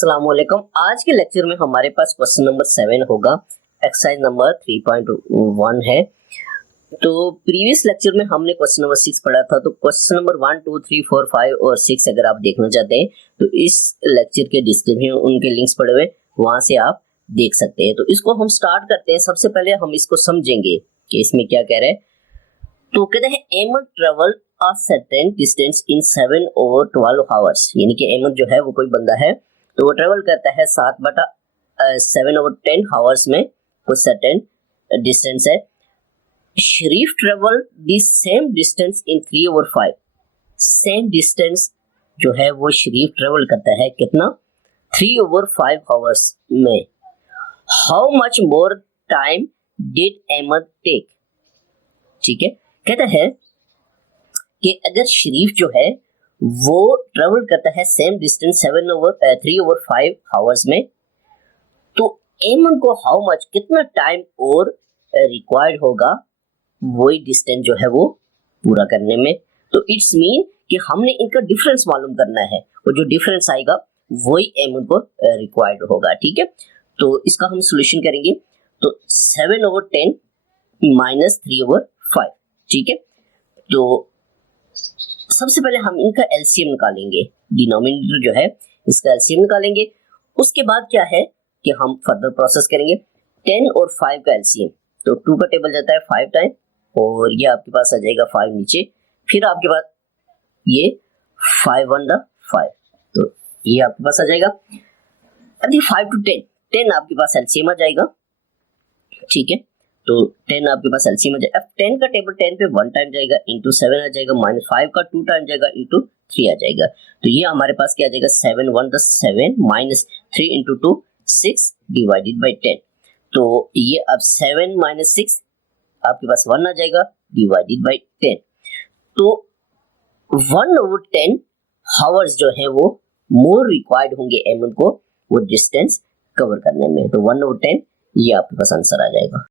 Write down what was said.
अस्सलामुअलैकुम। आज के लेक्चर में हमारे पास क्वेश्चन नंबर 7 होगा, एक्सरसाइज नंबर 3.1 है। तो प्रीवियस लेक्चर में हमने क्वेश्चन नंबर 6 पढ़ा था, तो क्वेश्चन नंबर 1, 2, 3, 4, 5 और 6 अगर आप देखना चाहते हैं तो इस लेक्चर के डिस्क्रिप्शन में उनके लिंक्स पड़े हुए, वहां से आप देख सकते हैं। तो इसको हम स्टार्ट करते हैं। सबसे पहले हम इसको समझेंगे कि इसमें क्या कह रहे हैं। तो कहते हैं एमन travel a certain distance in 7/12 hours, यानी कि एमन जो है वो कोई बंदा है, तो वो ट्रेवल करता है 7/10 आवर्स में कुछ सर्टेन डिस्टेंस है। Sharif travel the same distance in 3/5, same distance जो है वो शरीफ ट्रेवल करता है कितना, 3/5 आवर्स में। How much more time did एमन टेक, ठीक है। कहता है कि अगर शरीफ जो है वो ट्रेवल करता है सेम डिस्टेंस 3/5 आवर्स में, तो एमन को हाउ मच कितना टाइम और रिक्वायर्ड होगा वही डिस्टेंस जो है वो पूरा करने में। तो इट्स मीन कि हमने इनका डिफरेंस मालूम करना है, और जो डिफरेंस आएगा वही एमन को रिक्वायर्ड होगा, ठीक है। तो इसका हम सॉल्यूशन करेंगे। तो 7/10 माइनस 3/5, ठीक है। तो सबसे पहले हम इनका एलसीएम निकालेंगे, डिनोमिनेटर जो है इसका एलसीएम निकालेंगे। उसके बाद क्या है कि हम फर्दर प्रोसेस करेंगे। 10 और 5 का एलसीएम, तो 2 का टेबल जाता है 5 टाइम, और ये आपके पास आ जाएगा 5 नीचे, फिर आपके पास ये 5/5, तो ये आपके पास आ जाएगा। अभी 5 to 10 आपके पास एलसीएम आ जाएगा, ठीक है। तो 10 आपके पास एलसीएम आ जाएगा। अब 10 का टेबल 10 पे 1 टाइम जाएगा, इंटू 7 आ जाएगा, माइनस 5 का 2 टाइम जाएगा, इंटू 3 आ जाएगा। तो ये हमारे पास क्या आ जाएगा, 7 1 7 माइनस 3 इंटू 2 6 डिवाइडेड बाई 10। तो ये अब 7 माइनस 6 आपके पास 1 आ जाएगा, डिवाइडेड बाई 10। तो 1/10 हावर्स जो है वो मोर रिक्वायर्ड होंगे एमन को वो डिस्टेंस कवर करने में। तो 1/10 ये आपके पास आंसर आ जाएगा।